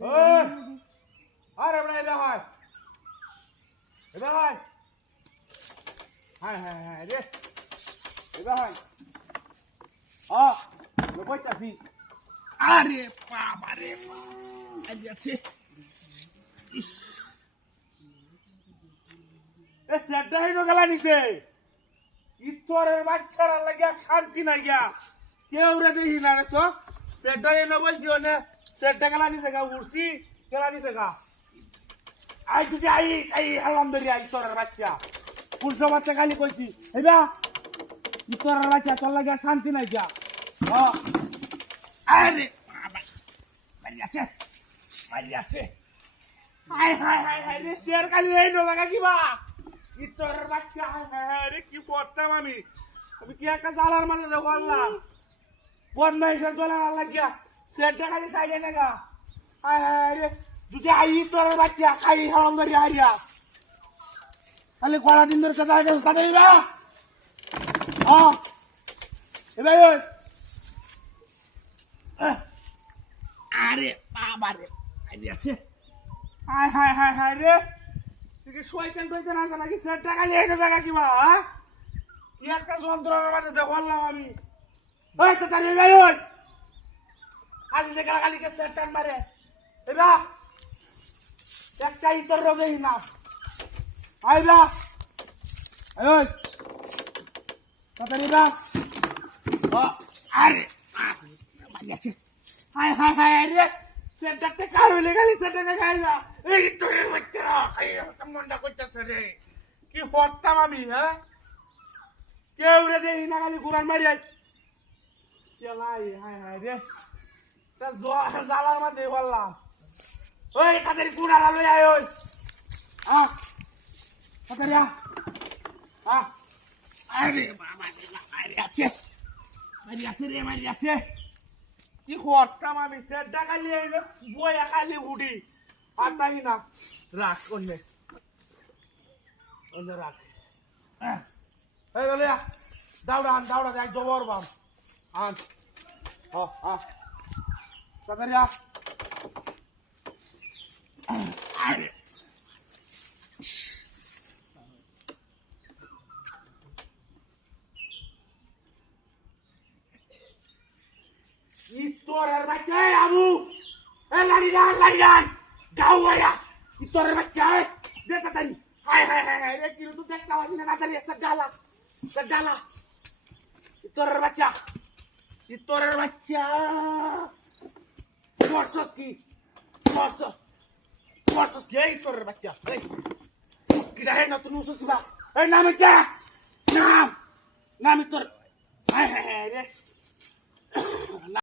ওই আরে বড় এদা হয় এদা হয় হ্যাঁ হ্যাঁ হ্যাঁ রে এদা হয় কইতাছি আরে বাবা রে আজ আছে ইস এ সেটা হইনো গলা নিছে ইতরের বাচ্চারা লাগিয়া শান্তি নাই গিয়া কেউ রে দেখি না রে সো সেটা এনে বসি ওনে সেটা গলা নিছে গা উড়ছি গলা নিছে গা আই তুই আই আলহামদুলিল্লাহ ইতরের বাচ্চা পুরুষ বাচ্চা খালি কইছি হেবা ইতরের বাচ্চা তোর লাগিয়া শান্তি নাই গিয়া আরে বাবা মারি আছে হাই হাই হাই হাই রে শের খালি এই নো লাগা কিবা ইতরের বাচ্চা হাই হাই রে কি করতাম আমি কি একটা জালার মাঝে দেখো আল্লাহ বদমাইশের দোলার লাগিয়া সেটা খালি সাইডে নেগা হাই হাই রে যদি আই ইতরের বাচ্চা খাই হারাম ধরি আইয়া খালি কড়া দিন ধরে কাটা গেছে কাটা দিবা এবার ওই আরে বাবা রে আইডি আছে হাই হাই হাই হাই রে তুই কি শয়তান কইতে না নাকি সেট টাকা নিয়ে গেছে জায়গা কিবা হ্যাঁ কি একটা যন্ত্রণার মধ্যে দেখলাম আমি ওই তো তাহলে ভাই ওই আজ দেখে খালি কে সেট টান মারে এবা একটা ইতর রোগেই না আইবা ওই তাড়াতাড়ি বা আরে মারি আছে হাই হাই হাই রে সেটাতে কার হইলে গেলি সেটাকে খাইবা এই তোরে বাচ্চারা খাইয়া মনটা কইতাছে রে কি করতাম আমি হ্যাঁ কেউ রে দেই না খালি কুরআন মারি আই কেলাই হাই হাই রে তা জালার মধ্যে বললাম ওই কাদের কুরআন লই আই ওই তাড়াতাড়ি আরে বাবা মারি আছে রে মারি আছে কি করতাম আমি সেটা খালি বইয়া খালি উঠি আর তাই না রাখ অন্য রাখ এই বলে দাউড়া দেখ জবর বাম আন তাড়াতাড়ি আরে ইতরের বাচ্চা আবু এ লাড়ি গাওয়া ইতরের বাচ্চা দে তাড়াতাড়ি হাই হাই হাই হাই রে কিলো তো দেখতে পাচ্ছি না তাড়াতাড়ি সাজ্জালা ইতরের বাচ্চা মরছস কি এই ইতরের বাচ্চা এই কিডা হে না তুই নুসুস কিবা এই নাম এটা নাম ইতর হাই হাই হাই রে